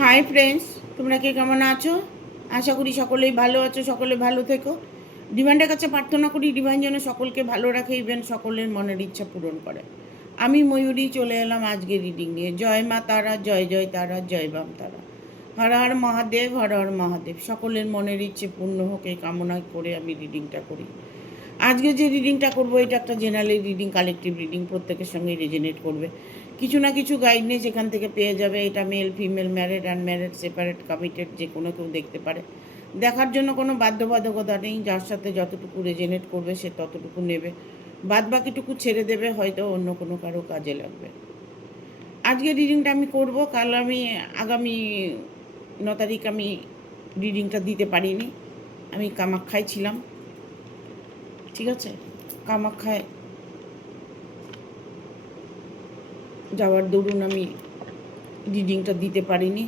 Hi friends, তোমরা কে কেমন আছো? আশা করি সকলেই ভালো আছো, সকলে ভালো থেকো। ডিভাইনের কাছে প্রার্থনা করি ডিভাইন যেন সকলকে ভালো রাখে, ইভেন সকলের মনের ইচ্ছা পূরণ করে। আমি ময়ূরী চলে এলাম আজকে রিডিং নিয়ে। জয় মা তারা, জয় জয় তারা, জয় বাম তারা। হর হর মহাদেব, হর হর মহাদেব। সকলের মনের ইচ্ছে পূর্ণ হোক এই কামনা করে আমি রিডিংটা করি। আজকে যে রিডিংটা করবো এটা একটা জেনারেল রিডিং, কালেকটিভ রিডিং, প্রত্যেকের সঙ্গেই রেজোনেট করবে। কিছু না কিছু গাইডনেস এখান থেকে পেয়ে যাবে। এটা male female, married unmarried, separate, committed, যে কোনো কেউ দেখতে পারে। দেখার জন্য কোনো বাধ্যবাধকতা নেই, যার সাথে যতটুকু রেজোনেট করবে সে ততটুকু নেবে, বাদ বাকিটুকু ছেড়ে দেবে, হয়তো অন্য কোনো কারো কাজে লাগবে। আজকে রিডিংটা আমি করব, কাল আমি আগামী 9 তারিখ আমি রিডিংটা দিতে পারিনি, আমি কামাখ্যায় ছিলাম। ঠিক আছে, কামাখ্যায় যাওয়ার দরুন আমি রিডিংটা দিতে পারিনি।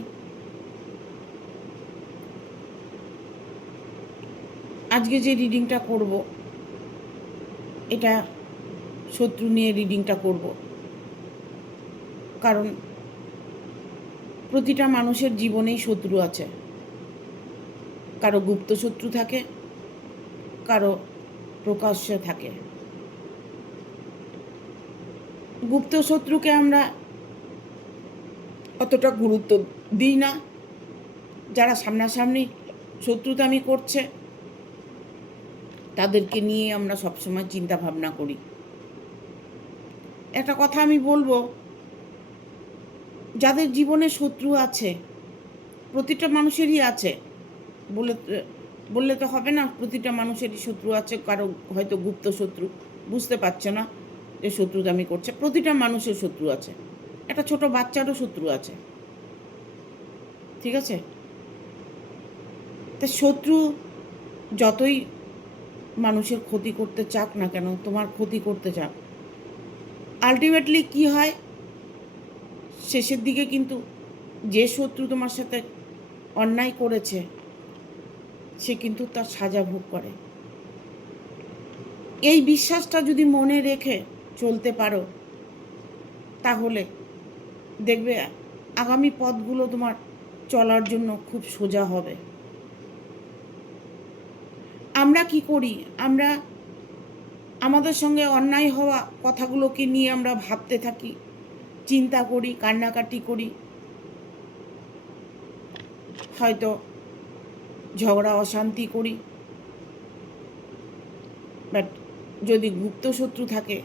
আজকে যে রিডিংটা করব এটা শত্রু নিয়ে রিডিংটা করব, কারণ প্রতিটা মানুষের জীবনেই শত্রু আছে। কারো গুপ্ত শত্রু থাকে, কারো প্রকাশ্য থাকে। গুপ্ত শত্রুকে আমরা অতটা গুরুত্ব দিই না। যারা সামনাসামনি শত্রুতামি করছে তাদেরকে নিয়ে আমরা সবসময় চিন্তা ভাবনা করি। একটা কথা আমি বলবো, যাদের জীবনে শত্রু আছে, প্রতিটা মানুষেরই আছে, বললে তো হবে না, প্রতিটা মানুষেরই শত্রু আছে। কারো হয়তো গুপ্ত শত্রু, বুঝতে পারছে না যে শত্রুতামি করছে। প্রতিটা মানুষের শত্রু আছে, একটা ছোট বাচ্চারও শত্রু আছে। ঠিক আছে, তা শত্রু যতই মানুষের ক্ষতি করতে চাক না কেন, তোমার ক্ষতি করতে চাক, আলটিমেটলি কি হয়, শেষের দিকে কিন্তু যে শত্রু তোমার সাথে অন্যায় করেছে সে কিন্তু তার সাজা ভোগ করে। এই বিশ্বাসটা যদি মনে রেখে চলতে পারো তাহলে দেখবে আগামী পথগুলো তোমার চলার জন্য খুব সোজা হবে। আমরা কি করি, আমরা আমাদের সঙ্গে অন্যায় হওয়া কথাগুলোকে নিয়ে আমরা ভাবতে থাকি, চিন্তা করি, কান্নাকাটি করি, হয়তো ঝগড়া অশান্তি করি। বাট যদি গুপ্ত শত্রু থাকে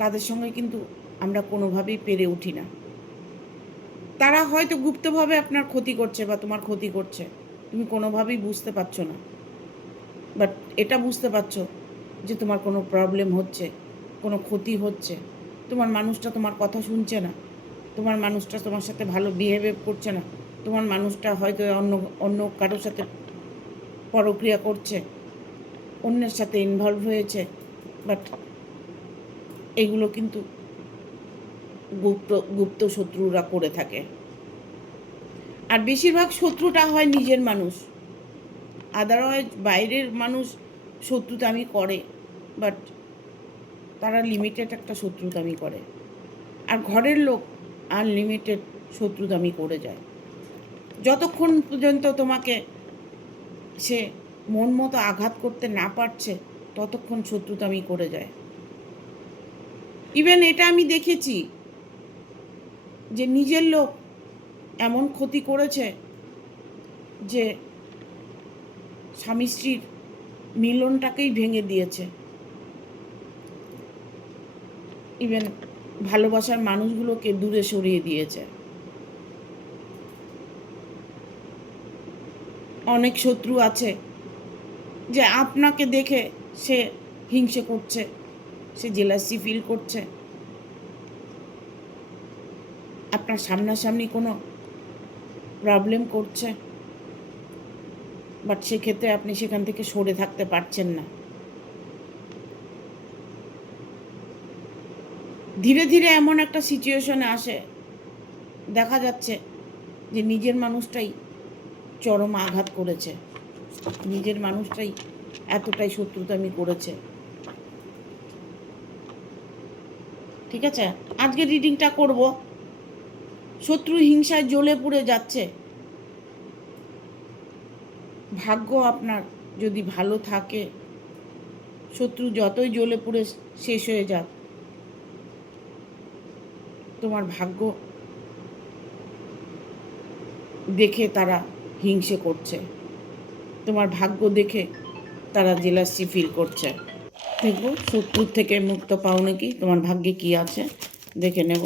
তাদের সঙ্গে কিন্তু আমরা কোনোভাবেই পেরে উঠি না। তারা হয়তো গুপ্তভাবে আপনার ক্ষতি করছে বা তোমার ক্ষতি করছে, তুমি কোনোভাবেই বুঝতে পারছো না। বাট এটা বুঝতে পারছো যে তোমার কোনো প্রবলেম হচ্ছে, কোনো ক্ষতি হচ্ছে, তোমার মানুষটা তোমার কথা শুনছে না, তোমার মানুষটা তোমার সাথে ভালো বিহেভিয়ার করছে না, তোমার মানুষটা হয়তো অন্য অন্য কারোর সাথে পরক্রিয়া করছে, অন্যের সাথে ইনভলভ হয়েছে। বাট এগুলো কিন্তু গুপ্ত শত্রুরা করে থাকে। আর বেশিরভাগ শত্রুটা হয় নিজের মানুষ। আদারওয়াইজ বাইরের মানুষ শত্রুতামি করে, বাট তারা লিমিটেড একটা শত্রুতামি করে। আর ঘরের লোক আনলিমিটেড শত্রুতামি করে যায়। যতক্ষণ পর্যন্ত তোমাকে সে মন মতো আঘাত করতে না পারছে ততক্ষণ শত্রুতামি করে যায়। ইভেন এটা আমি দেখেছি যে নিজের লোক এমন ক্ষতি করেছে যে স্বামী স্ত্রীর মিলনটাকেই ভেঙে দিয়েছে। ইভেন ভালোবাসার মানুষগুলোকে দূরে সরিয়ে দিয়েছে। অনেক শত্রু আছে যে আপনাকে দেখে সে হিংসে করছে, সে জেলাসি ফিল করছে, আপনার সামনাসামনি কোনো প্রবলেম করছে, বাট সেক্ষেত্রে আপনি সেখান থেকে সরে থাকতে পারছেন না। ধীরে ধীরে এমন একটা সিচুয়েশনে আসে, দেখা যাচ্ছে যে নিজের মানুষটাই চরম আঘাত করেছে, নিজের মানুষটাই এতটাই শত্রুতামি করেছে। ঠিক আছে, আজকে রিডিংটা করব। শত্রু হিংসায় জ্বলে পুড়ে যাচ্ছে, ভাগ্য আপনার যদি ভালো থাকে, শত্রু যতই জ্বলে পুড়ে শেষ হয়ে যাক, তোমার ভাগ্য দেখে তারা হিংসে করছে, তোমার ভাগ্য দেখে তারা জেলাসি ফিল করছে। দেখবো শত্রুর থেকে মুক্ত পাও নাকি, তোমার ভাগ্যে কি আছে দেখে নেব।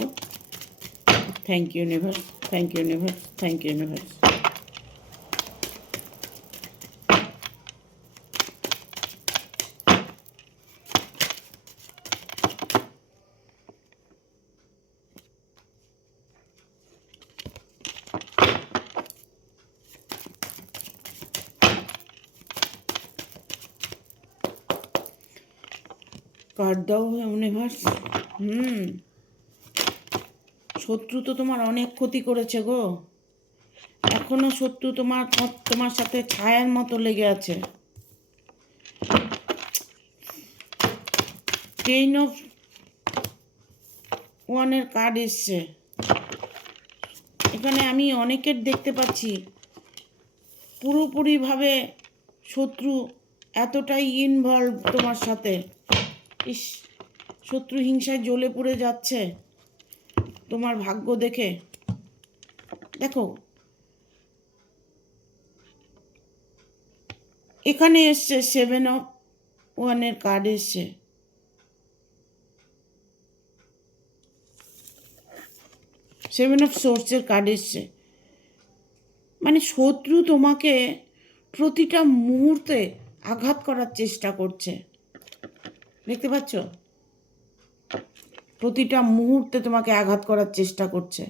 Thank you universe, thank you universe, thank you universe. Card দাও ইউনিভার্স। শত্রু তো তোমার অনেক ক্ষতি করেছে গো, এখনো শত্রু তোমার সাথে ছায়ার মতো লেগে আছে। টেন অফ ওয়ানের কার্ড এসছে এখানে। আমি অনেকের দেখতে পাচ্ছি পুরোপুরিভাবে শত্রু এতটাই ইনভলভ তোমার সাথে, ইস, শত্রু হিংসায় জ্বলে পুড়ে যাচ্ছে তোমার ভাগ্য দেখে। দেখো এখানে এসছে 7 অফ ওয়ানের কার্ড এসছে। সেভেন অফ সোর্সের কার্ড এসছে, মানে শত্রু তোমাকে প্রতিটা মুহূর্তে আঘাত করার চেষ্টা করছে, দেখতে পাচ্ছ? প্রতিটা মুহূর্তে তোমাকে আঘাত করার চেষ্টা করছে।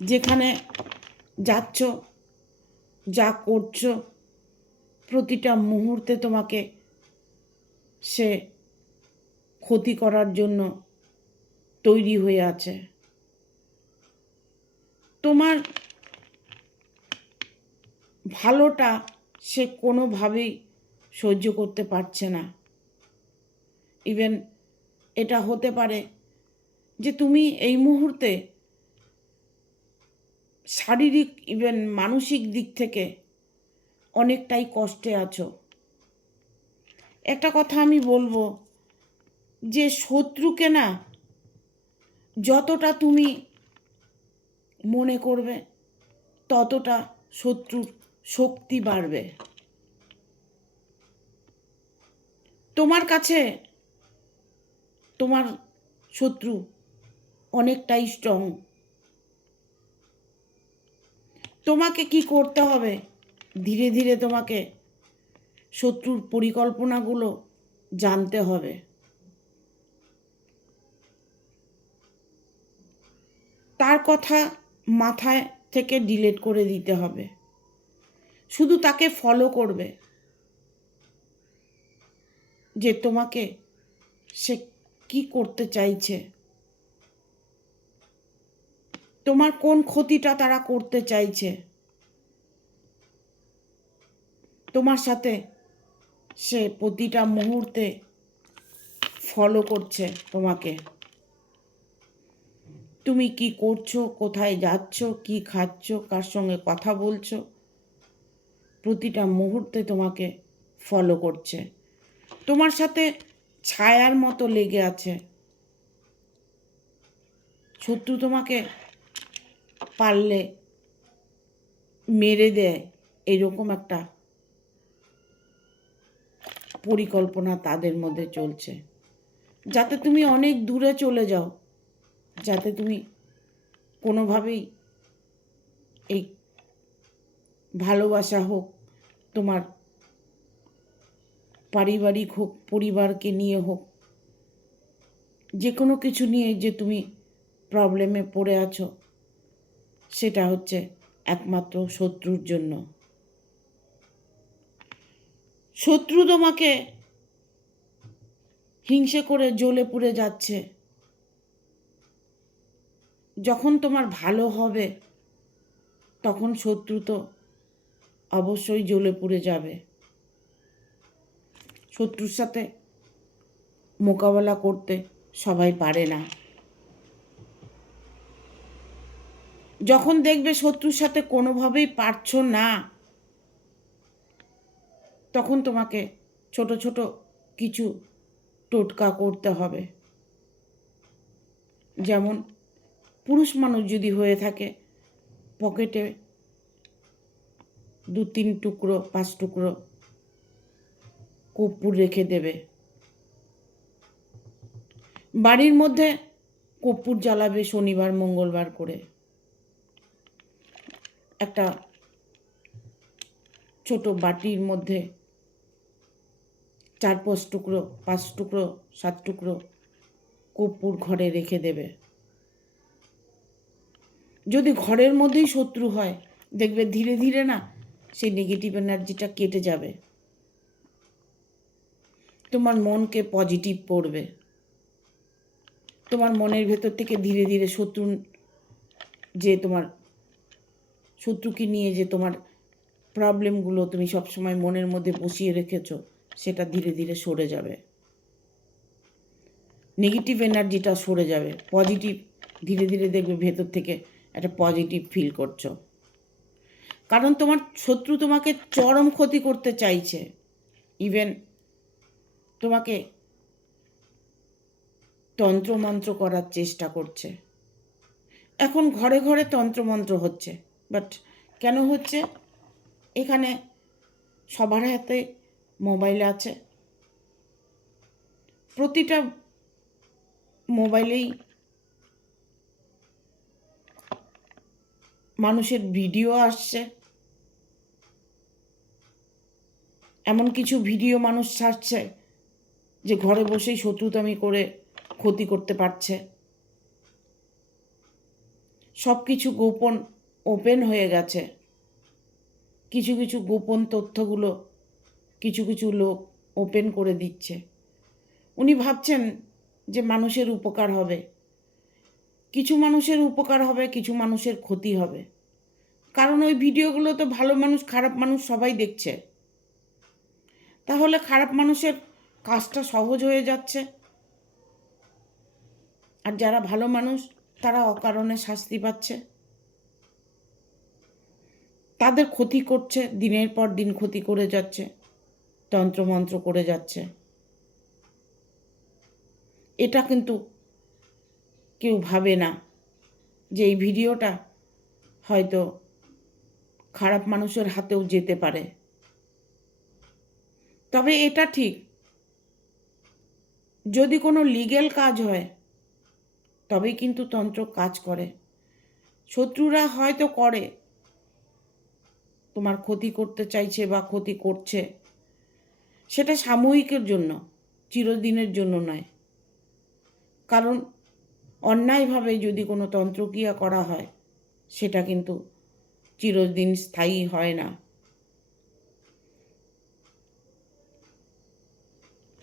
যেখানে যাচ্ছ, যা করছো, প্রতিটা মুহূর্তে তোমাকে সে ক্ষতি করার জন্য তৈরি হয়ে আছে। তোমার ভালোটা সে কোনোভাবেই সহ্য করতে পারছে না। ইভেন এটা হতে পারে যে তুমি এই মুহূর্তে শারীরিক ইভেন মানসিক দিক থেকে অনেকটাই কষ্টে আছো। একটা কথা আমি বলবো যে শত্রুকে না যতটা তুমি মনে করবে ততটা শত্রুর শক্তি বাড়বে। তোমার কাছে তোমার শত্রু অনেকটাই স্ট্রং। তোমাকে কি করতে হবে, ধীরে ধীরে তোমাকে শত্রুর পরিকল্পনাগুলো জানতে হবে। তার কথা মাথায় থেকে ডিলিট করে দিতে হবে, শুধু তাকে ফলো করবে যে তোমাকে সে কি করতে চাইছে, তোমার কোন ক্ষতিটা তারা করতে চাইছে। তোমার সাথে সে প্রতিটা মুহূর্তে ফলো করছে তোমাকে, তুমি কি করছো, কোথায় যাচ্ছ, কি খাচ্ছ, কার সঙ্গে কথা বলছো, প্রতিটা মুহূর্তে তোমাকে ফলো করছে, তোমার সাথে ছায়ার মতো লেগে আছে। শত্রু তোমাকে পারলে মেরে দেয়, এরকম একটা পরিকল্পনা তাদের মধ্যে চলছে, যাতে তুমি অনেক দূরে চলে যাও, যাতে তুমি কোনোভাবেই এই ভালোবাসা হোক, তোমার পারিবারিক হোক, পরিবারকে নিয়ে হোক, যে কোনো কিছু নিয়ে যে তুমি প্রবলেমে পড়ে আছো, সেটা হচ্ছে একমাত্র শত্রুর জন্য। শত্রু তোমাকে হিংসে করে জ্বলে পুড়ে যাচ্ছে। যখন তোমার ভালো হবে তখন শত্রু তো অবশ্যই জ্বলে পুড়ে যাবে। শত্রুর সাথে মোকাবেলা করতে সবাই পারে না। যখন দেখবে শত্রুর সাথে কোনোভাবেই পারছো না, তখন তোমাকে ছোট ছোট কিছু টোটকা করতে হবে। যেমন পুরুষ মানুষ যদি হয়ে থাকে, পকেটে 2-3 টুকরো 5 টুকরো কর্পূর রেখে দেবে। বাড়ির মধ্যে কর্পূর জ্বালাবে শনিবার মঙ্গলবার করে। একটা ছোট বাটির মধ্যে 4-5 টুকরো 5 টুকরো 7 টুকরো কর্পূর ঘরে রেখে দেবে। যদি ঘরের মধ্যেই শত্রু হয়, দেখবে ধীরে ধীরে না সেই নেগেটিভ এনার্জিটা কেটে যাবে, তোমার মনকে পজিটিভ করবে। তোমার মনের ভেতর থেকে ধীরে ধীরে শত্রুকে নিয়ে যে তোমার প্রবলেমগুলো তুমি সবসময় মনের মধ্যে বসিয়ে রেখেছো, সেটা ধীরে ধীরে সরে যাবে। নেগেটিভ এনার্জিটা সরে যাবে, পজিটিভ ধীরে ধীরে দেখবে ভেতর থেকে একটা পজিটিভ ফিল করছো। কারণ তোমার শত্রু তোমাকে চরম ক্ষতি করতে চাইছে, ইভেন তোমাকে তন্ত্রমন্ত্র করার চেষ্টা করছে। এখন ঘরে ঘরে তন্ত্রমন্ত্র হচ্ছে, বাট কেন হচ্ছে? এখানে সবার হাতে মোবাইল আছে, প্রতিটা মোবাইলেই মানুষের ভিডিও আসছে। এমন কিছু ভিডিও মানুষ ছাড়ছে যে ঘরে বসেই শত্রুতামি করে ক্ষতি করতে পারছে। সব কিছু গোপন ওপেন হয়ে গেছে। কিছু কিছু গোপন তথ্যগুলো কিছু কিছু লোক ওপেন করে দিচ্ছে। উনি ভাবছেন যে মানুষের উপকার হবে, কিছু মানুষের উপকার হবে, কিছু মানুষের ক্ষতি হবে। কারণ ওই ভিডিওগুলো তো ভালো মানুষ খারাপ মানুষ সবাই দেখছে, তাহলে খারাপ মানুষের কাজটা সহজ হয়ে যাচ্ছে, আর যারা ভালো মানুষ তারা অকারণে শাস্তি পাচ্ছে। তাদের ক্ষতি করছে, দিনের পর দিন ক্ষতি করে যাচ্ছে, তন্ত্রমন্ত্র করে যাচ্ছে। এটা কিন্তু কেউ ভাবে না যে এই ভিডিওটা হয়তো খারাপ মানুষের হাতেও যেতে পারে। তবে এটা ঠিক, যদি কোনো লিগ্যাল কাজ হয় তবেই কিন্তু তন্ত্র কাজ করে। শত্রুরা হয়তো করে, তোমার ক্ষতি করতে চাইছে বা ক্ষতি করছে, সেটা সাময়িকের জন্য, চিরদিনের জন্য নয়। কারণ অন্যায়ভাবে যদি কোনো তন্ত্রক্রিয়া করা হয়, সেটা কিন্তু চিরদিন স্থায়ী হয় না।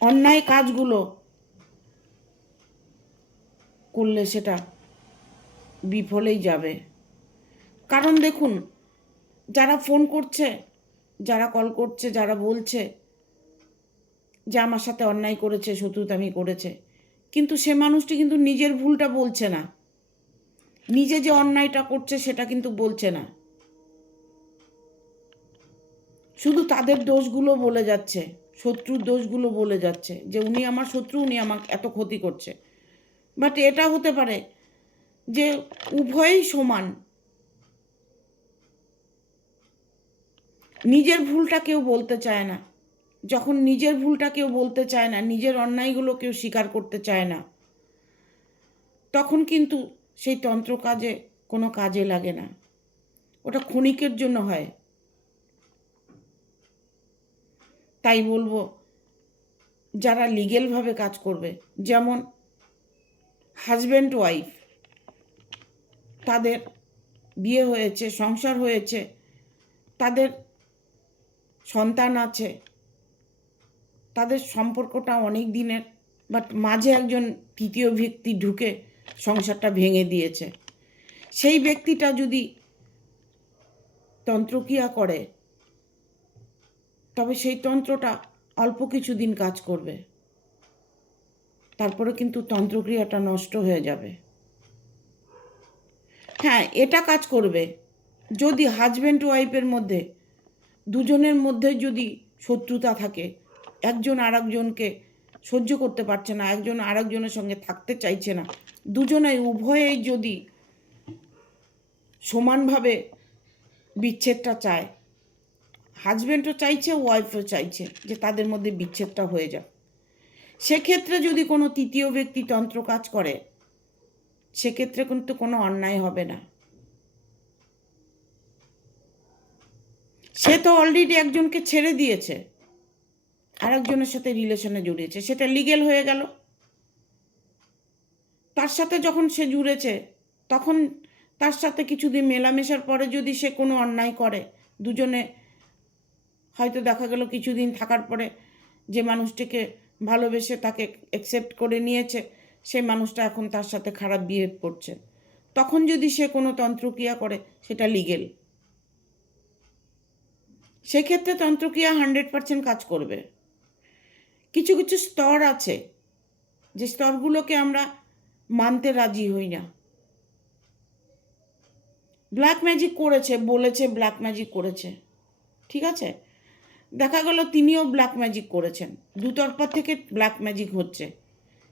অন্যায় কাজগুলো করলে সেটা বিফলেই যাবে। কারণ দেখুন, যারা ফোন করছে, যারা কল করছে, যারা বলছে যে আমার সাথে অন্যায় করেছে, শত্রুতামি করেছে, কিন্তু সে মানুষটি কিন্তু নিজের ভুলটা বলছে না, নিজে যে অন্যায়টা করছে সেটা কিন্তু বলছে না, শুধু তাদের দোষগুলো বলে যাচ্ছে, শত্রুর দোষগুলো বলে যাচ্ছে যে উনি আমার শত্রু, উনি আমাকে এত ক্ষতি করছে। বাট এটা হতে পারে যে উভয়ই সমান। নিজের ভুলটা কেউ বলতে চায় না। যখন নিজের ভুলটা কেউ বলতে চায় না, নিজের অন্যায়গুলো কেউ স্বীকার করতে চায় না, তখন কিন্তু সেই তন্ত্র কাজে কোনো কাজে লাগে না, ওটা ক্ষণিকের জন্য হয়। তাই বলবো, যারা লিগেলভাবে কাজ করবে, যেমন হাজব্যান্ড ওয়াইফ, তাদের বিয়ে হয়েছে, সংসার হয়েছে, তাদের সন্তান আছে, তাদের সম্পর্কটা অনেক দিনের, বাট মাঝে একজন তৃতীয় ব্যক্তি ঢুকে সংসারটা ভেঙে দিয়েছে। সেই ব্যক্তিটা যদি তন্ত্রক্রিয়া করে, তবে সেই তন্ত্রটা অল্প কিছুদিন কাজ করবে, তারপরে কিন্তু তন্ত্রক্রিয়াটা নষ্ট হয়ে যাবে। হ্যাঁ, এটা কাজ করবে যদি হাজব্যান্ড ওয়াইফের মধ্যে দুজনের মধ্যে যদি শত্রুতা থাকে, একজন আরেকজনকে সহ্য করতে পারছে না, একজন আরেকজনের সঙ্গে থাকতে চাইছে না, দুজনেই উভয়েই যদি সমানভাবে বিচ্ছেদটা চায়, হাজব্যান্ডও চাইছে, ওয়াইফও চাইছে যে তাদের মধ্যে বিচ্ছেদটা হয়ে যাক, সেক্ষেত্রে যদি কোনো তৃতীয় ব্যক্তি তন্ত্র কাজ করে, সেক্ষেত্রে কিন্তু কোনো অন্যায় হবে না। সে তো অলরেডি একজনকে ছেড়ে দিয়েছে, আরেকজনের সাথে রিলেশনে জড়িয়েছে, সেটা লিগেল হয়ে গেল। তার সাথে যখন সে জুড়েছে, তখন তার সাথে কিছুদিন মেলামেশার পরে যদি সে কোনো অন্যায় করে, দুজনে হয়তো দেখা গেল কিছুদিন থাকার পরে যে মানুষটিকে ভালোবেসে তাকে অ্যাকসেপ্ট করে নিয়েছে, সেই মানুষটা এখন তার সাথে খারাপ বিহেভ করছে, তখন যদি সে কোনো তন্ত্রক্রিয়া করে, সেটা লিগেল। সেক্ষেত্রে তন্ত্রক্রিয়া 100% কাজ করবে। কিছু কিছু স্তর আছে যে স্তরগুলোকে আমরা মানতে রাজি হই না। ব্ল্যাক ম্যাজিক করেছে, বলেছে ব্ল্যাক ম্যাজিক করেছে, ঠিক আছে, দেখা গেল তিনিও ব্ল্যাক ম্যাজিক করেছেন, দুতরফা থেকে ব্ল্যাক ম্যাজিক হচ্ছে,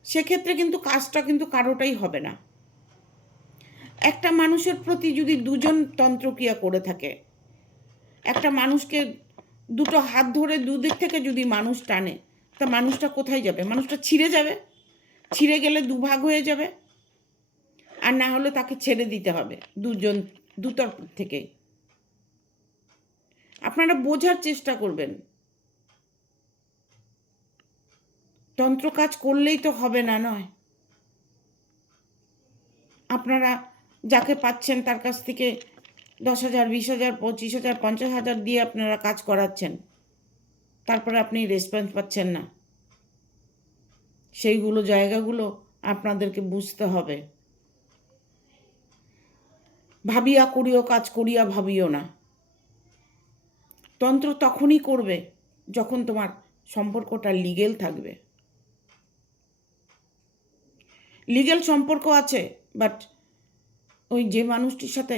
সেক্ষেত্রে কিন্তু কাজটা কিন্তু কারোটাই হবে না। একটা মানুষের প্রতি যদি দুজন তন্ত্রক্রিয়া করে থাকে, একটা মানুষকে দুটো হাত ধরে দুদিক থেকে যদি মানুষ টানে, তা মানুষটা কোথায় যাবে? মানুষটা ছিঁড়ে যাবে, ছিঁড়ে গেলে দুভাগ হয়ে যাবে, আর না হলে তাকে ছেড়ে দিতে হবে দুতরফ থেকে। আপনারা বোঝার চেষ্টা করবেন, তন্ত্র কাজ করলেই তো হবে না, নয়। আপনারা যাকে পাচ্ছেন তার কাছ থেকে 10,000, 20,000, 25,000, 50,000 দিয়ে আপনারা কাজ করাচ্ছেন, তারপরে আপনি রেসপন্স পাচ্ছেন না, সেইগুলো জায়গাগুলো আপনাদেরকে বুঝতে হবে। ভাবিয়া করিও কাজ, করিয়া ভাবিও না। তন্ত্র তখনই করবে যখন তোমার সম্পর্কটা লিগেল থাকবে। লিগেল সম্পর্ক আছে, বাট ওই যে মানুষটির সাথে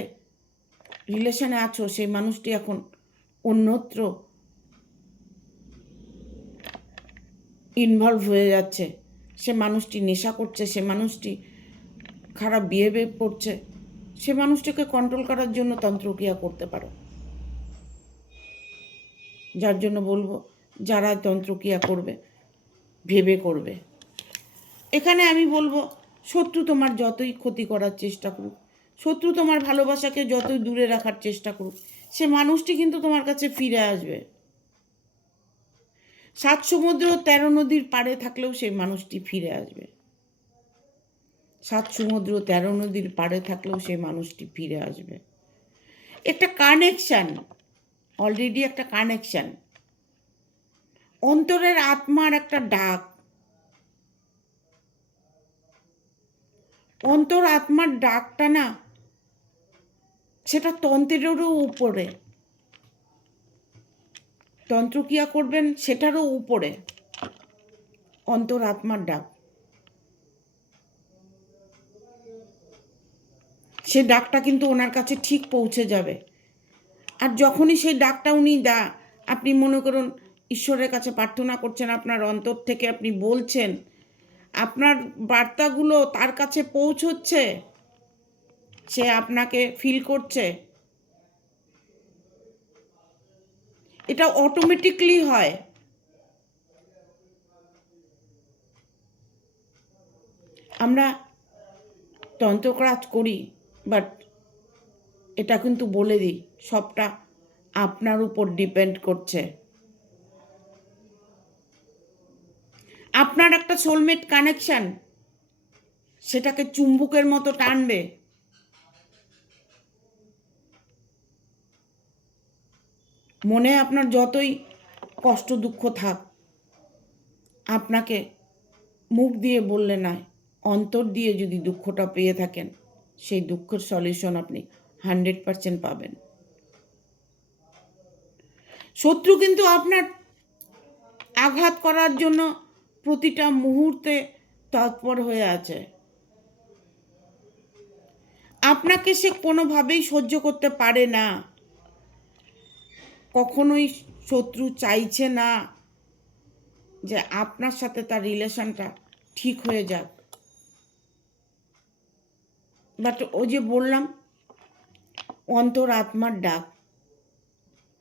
রিলেশনে আছো, সেই মানুষটি এখন অন্যত্র ইনভলভ হয়ে যাচ্ছে, সে মানুষটি নেশা করছে, সে মানুষটি খারাপ বিহেভিয়ার করছে, সে মানুষটিকে কন্ট্রোল করার জন্য তন্ত্রক্রিয়া করতে পারো। যার জন্য বলবো, যারা তন্ত্রক্রিয়া করবে ভেবে করবে। এখানে আমি বলবো, শত্রু তোমার যতই ক্ষতি করার চেষ্টা করুক, শত্রু তোমার ভালোবাসাকে যতই দূরে রাখার চেষ্টা করুক, সে মানুষটি কিন্তু তোমার কাছে ফিরে আসবে। 7 সমুদ্র 13 নদীর পাড়ে থাকলেও সেই মানুষটি ফিরে আসবে। 7 সমুদ্র 13 নদীর পাড়ে থাকলেও সেই মানুষটি ফিরে আসবে। একটা কানেকশান, অলরেডি একটা কানেকশান, অন্তরের আত্মার একটা ডাক, অন্তর আত্মার ডাকটা না, সেটা তন্ত্রেরও উপরে, তন্ত্রক্রিয়া করবেন সেটারও উপরে অন্তর আত্মার ডাক। সে ডাকটা কিন্তু ওনার কাছে ঠিক পৌঁছে যাবে। আর যখনই সেই ডাকটা উনি আপনি মনে করুন ঈশ্বরের কাছে প্রার্থনা করছেন, আপনার অন্তর থেকে আপনি বলছেন, আপনার বার্তাগুলো তার কাছে পৌঁছচ্ছে, সে আপনাকে ফিল করছে, এটা অটোমেটিকলি হয়। আমরা তন্ত্রকাজ করি, বাট এটা কিন্তু বলে দিই, সবটা আপনার উপর ডিপেন্ড করছে। আপনার একটা সোলমেট কানেকশান, সেটাকে চুম্বকের মতো টানবে। মনে আপনার যতই কষ্ট দুঃখ থাক, আপনাকে মুখ দিয়ে বললে নয়, অন্তর দিয়ে যদি দুঃখটা পেয়ে থাকেন, সেই দুঃখের সলিউশন আপনি 100% পাবেন। শত্রু কিন্তু আপনার আঘাত করার জন্য প্রতিটা মুহূর্তে তৎপর হয়ে আছে। আপনাকে সে কোনোভাবেই সহ্য করতে পারে না, কখনোই শত্রু চাইছে না যে আপনার সাথে তার রিলেশনটা ঠিক হয়ে যাক। বাট ওই যে বললাম, অন্তর আত্মার ডাক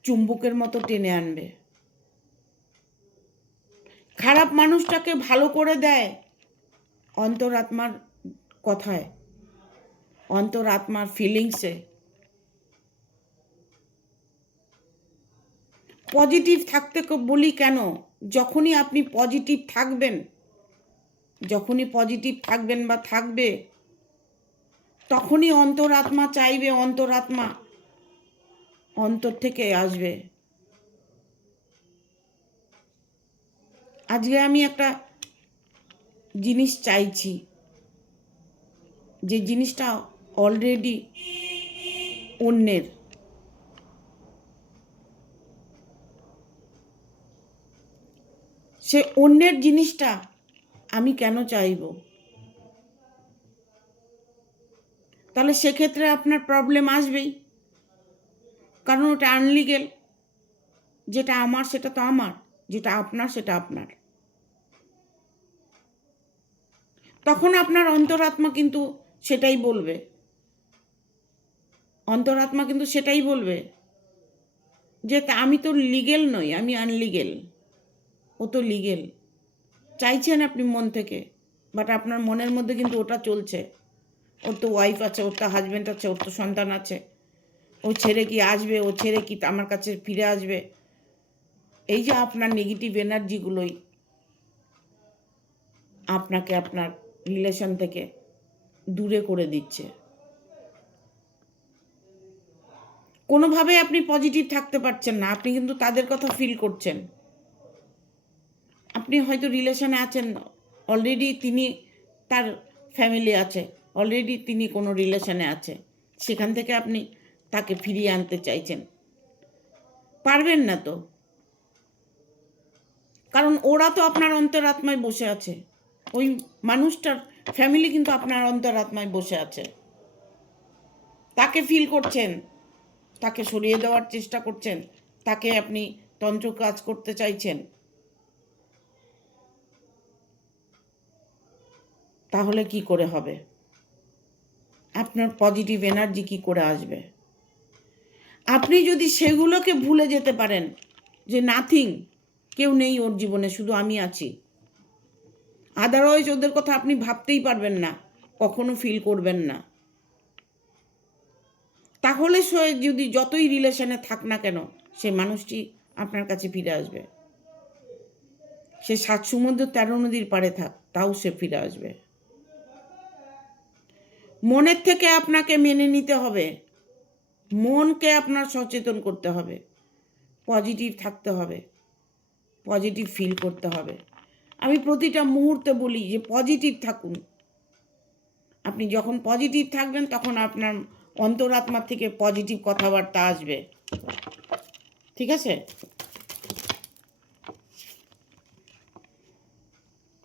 চুম্বকের মতো টেনে আনবে। খারাপ মানুষটাকে ভালো করে দেয় অন্তর আত্মার কথায়, অন্তর আত্মার ফিলিংসে। পজিটিভ থাকতে বলি কেন? যখনই আপনি পজিটিভ থাকবেন, যখনই পজিটিভ থাকবেন বা থাকবে, তখনই অন্তরাত্মা চাইবে, অন্তরাত্মা অন্তর থেকে আসবে। আজকে আমি একটা জিনিস চাইছি, যে জিনিসটা অলরেডি অন্যের, সে অন্যের জিনিসটা আমি কেন চাইব? তাহলে সেক্ষেত্রে আপনার প্রবলেম আসবেই, কারণ ওটা আনলিগেল। যেটা আমার সেটা তো আমার, যেটা আপনার সেটা আপনার। তখন আপনার অন্তরাত্মা কিন্তু সেটাই বলবে, অন্তরাত্মা কিন্তু সেটাই বলবে যে আমি তো লিগেল নই, আমি আনলিগেল, ও তো লিগেল। চাইছেন আপনি মন থেকে, বাট আপনার মনের মধ্যে কিন্তু ওটা চলছে। ওর তো ওয়াইফ আছে, ওর তো হাজব্যান্ড আছে, ওর তো সন্তান আছে, ও ছেড়ে কি আসবে, ও ছেড়ে কি আমার কাছে ফিরে আসবে? এই যে আপনার নেগেটিভ এনার্জিগুলোই আপনাকে আপনার রিলেশন থেকে দূরে করে দিচ্ছে। কোনোভাবে আপনি পজিটিভ থাকতে পারছেন না, আপনি কিন্তু তাদের কথা ফিল করছেন। আপনি হয়তো রিলেশনে আছেন, অলরেডি তিনি, তার ফ্যামিলি আছে, অলরেডি তিনি কোনো রিলেশনে আছে, সেখান থেকে আপনি তাকে ফিরিয়ে আনতে চাইছেন, পারবেন না তো। কারণ ওরা তো আপনার অন্তরাত্মায় বসে আছে, ওই মানুষটার ফ্যামিলি কিন্তু আপনার অন্তরাত্মায় বসে আছে। তাকে ফিল করছেন, তাকে সরিয়ে দেওয়ার চেষ্টা করছেন, তাকে আপনি তন্ত্র কাজ করতে চাইছেন। তাহলে কি করে হবে? আপনার পজিটিভ এনার্জি কি করে আসবে? আপনি যদি সেগুলোকে ভুলে যেতে পারেন, যে নাথিং, কেউ নেই ওর জীবনে, শুধু আমি আছি, আদারওয়াইজ ওদের কথা আপনি ভাবতেই পারবেন না, কখনো ফিল করবেন না, তাহলে সে যদি যতই রিলেশনে থাক না কেন, সে মানুষটি আপনার কাছে ফিরে আসবে। সে 7 সমুদ্র 13 নদীর পাড়ে থাক, তাও সে ফিরে আসবে। মনের থেকে আপনাকে মেনে নিতে হবে, মনকে আপনার সচেতন করতে হবে, পজিটিভ থাকতে হবে, পজিটিভ ফিল করতে হবে। আমি প্রতিটা মুহূর্তে বলি যে পজিটিভ থাকুন। আপনি যখন পজিটিভ থাকবেন, তখন আপনার অন্তরাত্মা থেকে পজিটিভ কথাবার্তা আসবে। ঠিক আছে?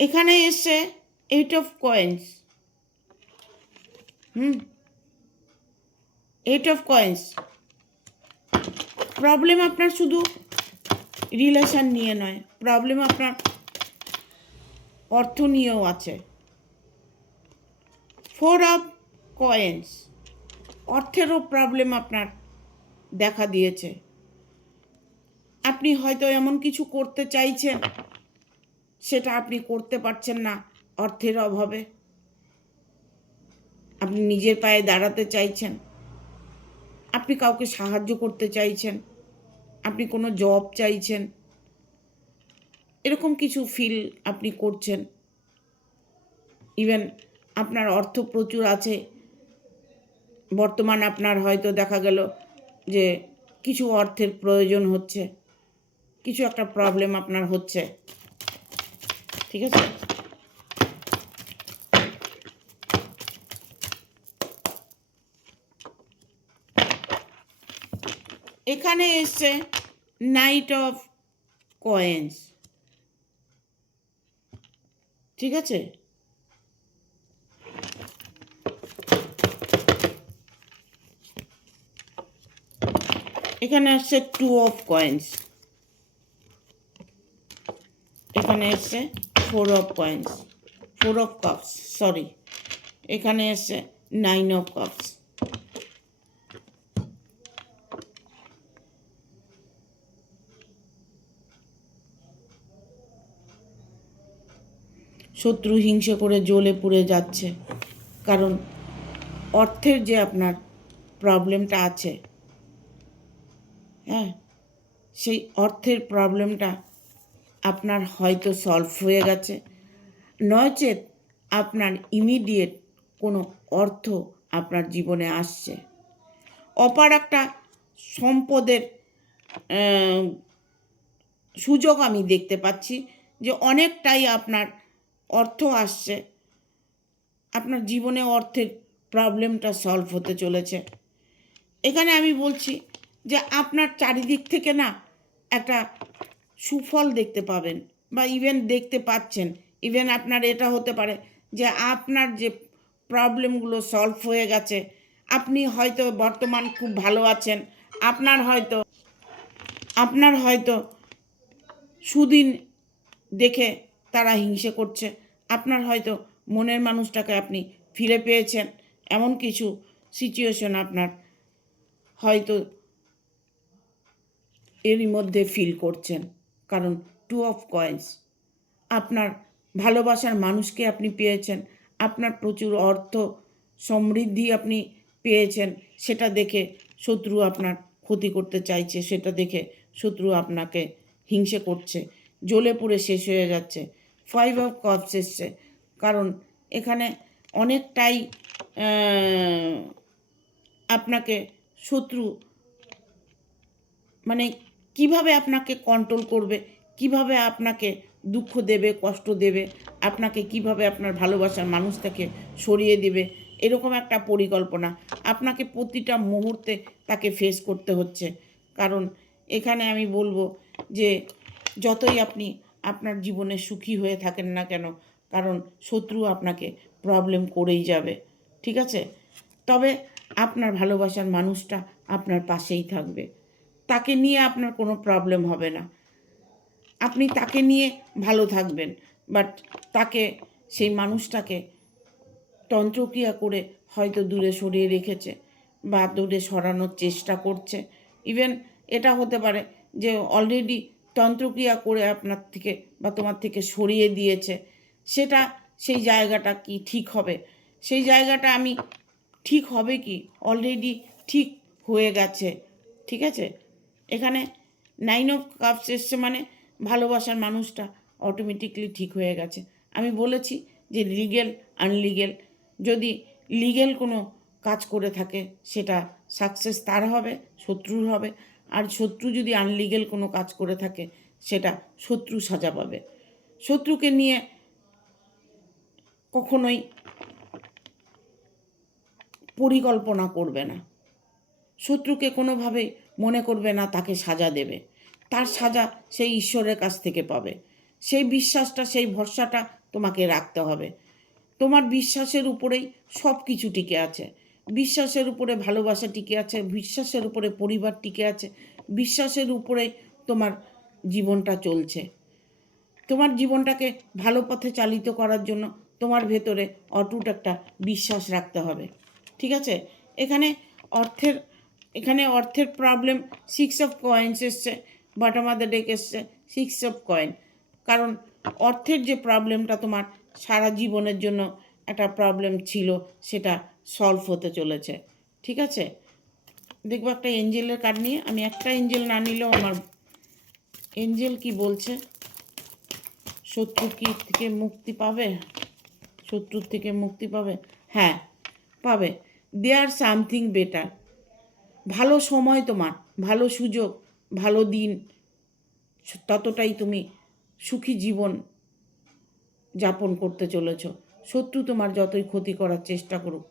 এখানে এসছে 8 of coins. 8 of coins. Problem আপনার শুধু রিলেশন নিয়ে নয়, প্রবলেম আপনার অর্থ নিয়েও আছে। 4 অফ কয়েন্স, অর্থেরও প্রবলেম আপনার দেখা দিয়েছে। আপনি হয়তো এমন কিছু করতে চাইছেন, সেটা আপনি করতে পারছেন না অর্থের অভাবে। আপনি নিজের পায়ে দাঁড়াতে চাইছেন, আপনি কাউকে সাহায্য করতে চাইছেন, আপনি কোনো জব চাইছেন, এরকম কিছু ফিল আপনি করছেন। ইভেন আপনার অর্থ প্রচুর আছে, বর্তমান আপনার হয়তো দেখা গেল যে কিছু অর্থের প্রয়োজন হচ্ছে, কিছু একটা প্রবলেম আপনার হচ্ছে। ঠিক আছে? এখানে এসছে নাইট অফ কয়েন্স। ঠিক আছে? এখানে আসছে 2 অফ কয়েন্স, এখানে এসছে 4 of coins, 4 of cups, sorry, এখানে এসছে 9 অফ কাপস। শত্রু হিংসে করে জ্বলে পুড়ে যাচ্ছে, কারণ অর্থের যে আপনার প্রবলেমটা আছে, হ্যাঁ, সেই অর্থের প্রবলেমটা আপনার হয়তো সলভ হয়ে গেছে, নচেত আপনার ইমিডিয়েট কোনো অর্থ আপনার জীবনে আসছে। অপার একটা সম্পদের সুযোগ আমি দেখতে পাচ্ছি, যে অনেকটাই আপনার অর্থ আসছে, আপনার জীবনে অর্থের প্রবলেমটা সলভ হতে চলেছে। এখানে আমি বলছি যে আপনার চারিদিক থেকে না একটা সুফল দেখতে পাবেন, বা ইভেন দেখতে পাচ্ছেন। ইভেন আপনার এটা হতে পারে যে আপনার যে প্রবলেমগুলো সলভ হয়ে গেছে, আপনি হয়তো বর্তমান খুব ভালো আছেন, আপনার হয়তো সুদিন দেখে তারা হিংসে করছে, আপনার হয়তো মনের মানুষটাকে আপনি ফিরে পেয়েছেন, এমন কিছু সিচুয়েশন আপনার হয়তো এরই মধ্যে ফিল করছেন। কারণ 2 অফ কয়েন্স, আপনার ভালোবাসার মানুষকে আপনি পেয়েছেন, আপনার প্রচুর অর্থ সমৃদ্ধি আপনি পেয়েছেন, সেটা দেখে শত্রু আপনার ক্ষতি করতে চাইছে, সেটা দেখে শত্রু আপনাকে হিংসে করছে, জ্বলে পুড়ে শেষ হয়ে যাচ্ছে। 5 অফ কাপস এসছে, কারণ এখানে অনেকটাই আপনাকে শত্রু মানে কিভাবে আপনাকে কন্ট্রোল করবে, কিভাবে আপনাকে দুঃখ দেবে, কষ্ট দেবে, আপনাকে কিভাবে আপনার ভালোবাসার মানুষ থেকে সরিয়ে দেবে, এরকম একটা পরিকল্পনা আপনাকে প্রতিটা মুহূর্তে তাকে ফেস করতে হচ্ছে। কারণ এখানে আমি বলবো যে যতই আপনি আপনার জীবনে সুখী হয়ে থাকেন না কেন, কারণ শত্রু আপনাকে প্রবলেম করেই যাবে, ঠিক আছে? তবে আপনার ভালোবাসার মানুষটা আপনার পাশেই থাকবে, তাকে নিয়ে আপনার কোনো প্রবলেম হবে না, আপনি তাকে নিয়ে ভালো থাকবেন। বাট তাকে, সেই মানুষটাকে তন্ত্রক্রিয়া করে হয়তো দূরে সরিয়ে রেখেছে বা দূরে সরানোর চেষ্টা করছে। ইভেন এটা হতে পারে যে অলরেডি তন্ত্রক্রিয়া করে আপনার থেকে বা তোমার থেকে সরিয়ে দিয়েছে। সেটা, সেই জায়গাটা কি ঠিক হবে? সেই জায়গাটা আমি ঠিক হবে কি, অলরেডি ঠিক হয়ে গেছে, ঠিক আছে? এখানে 9 অফ কাপস এসছে, মানে ভালোবাসার মানুষটা অটোমেটিকলি ঠিক হয়ে গেছে। আমি বলেছি যে লিগেল আনলিগেল, যদি লিগেল কোনো কাজ করে থাকে সেটা সাকসেস তার হবে, শত্রুর হবে। আর শত্রু যদি আনলিগেল কোনো কাজ করে থাকে সেটা শত্রু সাজা পাবে। শত্রুকে নিয়ে কখনোই পরিকল্পনা করবে না, শত্রুকে কোনোভাবেই মনে করবে না তাকে সাজা দেবে, তার সাজা সেই ঈশ্বরের কাছ থেকে পাবে। সেই বিশ্বাসটা, সেই ভরসাটা তোমাকে রাখতে হবে। তোমার বিশ্বাসের উপরেই সব কিছু টিকে আছে, বিশ্বাসের উপরে ভালোবাসা টিকে আছে, বিশ্বাসের উপরে পরিবার টিকে আছে, বিশ্বাসের উপরে তোমার জীবনটা চলছে। তোমার জীবনটাকে ভালো পথে চালিত করার জন্য তোমার ভেতরে অটুট একটা বিশ্বাস রাখতে হবে, ঠিক আছে? এখানে অর্থের অর্থের প্রবলেম 6 অফ কয়েন্স এসছে, বটম অফ দ্য ডেক এসছে 6 অফ কয়েন। কারণ অর্থের যে প্রবলেমটা তোমার সারা জীবনের জন্য একটা প্রবলেম ছিল, সেটা সলভ হতে চলেছে, ঠিক আছে? দেখবো একটা এঞ্জেলের কার্ড নিয়ে, আমি একটা এঞ্জেল না নিলেও আমার এঞ্জেল কি বলছে। শত্রু কি থেকে মুক্তি পাবে? শত্রুর থেকে মুক্তি পাবে, হ্যাঁ পাবে। দেয়ার সামথিং বেটার, ভালো সময় তোমার, ভালো সুযোগ, ভালো দিন, ততটাই তুমি সুখী জীবন যাপন করতে চলেছ। শত্রু তোমার যতই ক্ষতি করার চেষ্টা করুক,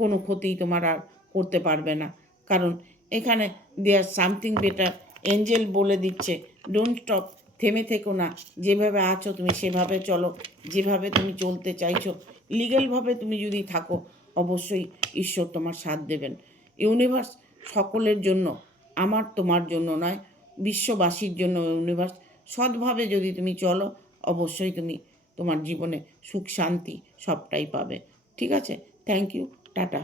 কোনো ক্ষতিই তোমার আর করতে পারবে না। কারণ এখানে দেয়ার সামথিং বেটার, এঞ্জেল বলে দিচ্ছে ডোন্ট স্টপ, থেমে থেকো না, যেভাবে আছো তুমি সেভাবে চলো, যেভাবে তুমি চলতে চাইছো, লিগ্যালভাবে তুমি যদি থাকো, অবশ্যই ঈশ্বর তোমার সাথ দেবেন। ইউনিভার্স সকলের জন্য আমার তোমার জন্য নয়, বিশ্ববাসীর জন্য ইউনিভার্স। সৎভাবে যদি তুমি চলো, অবশ্যই তুমি তোমার জীবনে সুখ শান্তি সবটাই পাবে। ঠিক আছে? Thank you, tata.